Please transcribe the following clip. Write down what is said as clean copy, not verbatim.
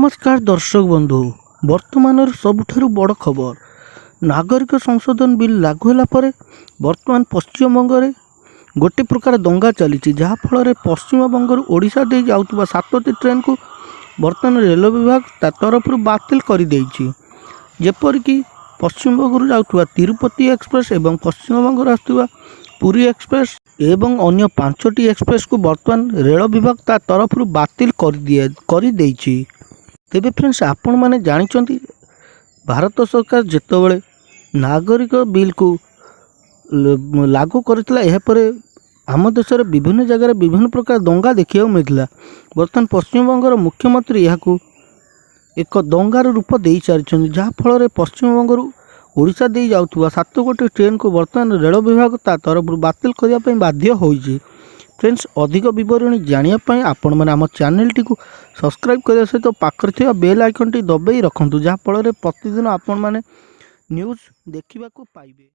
नमस्कार दर्शक बंधु वर्तमान सबुठारु बड़ खबर नागरिक संशोधन बिल लागू होला परे वर्तमान पश्चिम बंग गोटे प्रकार दंगा चली जहाँफल पश्चिम बंगरू ओडिशा दे जाउतबा 7टी ट्रेन को वर्तमान रेल विभाग ता तरफ बातिल कर जेपरिक पश्चिम बंगरू जाउतबा तिरुपति एक्सप्रेस एवं पश्चिम बंग आसुवा पुरी एक्सप्रेस एवं अन्य 5टी एक्सप्रेस को वर्तमान रेल विभाग ता तरफ बातिल कर तेबे फ्रेंड्स आपण मैंने जानी भारत सरकार जितेबाला नागरिक बिल को लागू करथिला आम देश में विभिन्न जगह विभिन्न प्रकार दंगा देखा मिलता। बर्तमान पश्चिम बंगर मुख्यमंत्री यहाँ एक दंगार रूप दे सारी जहाँफल पश्चिम बंगरू ओडिशा दे जाउथुवा 7 गोटी ट्रेन को वर्तमान रेल विभाग ता तरफ बातिल करने बाध्य होइछि। फ्रेंड्स अधिक विवरणी जानापी आपण मैंने आम चैनल टी सब्सक्राइब करने सहित पाखरे थिबा बेल आइकन टी दबाई रखुँ जहाँफल प्रतिदिन आपण मैंने न्यूज़ देखा पाइबे।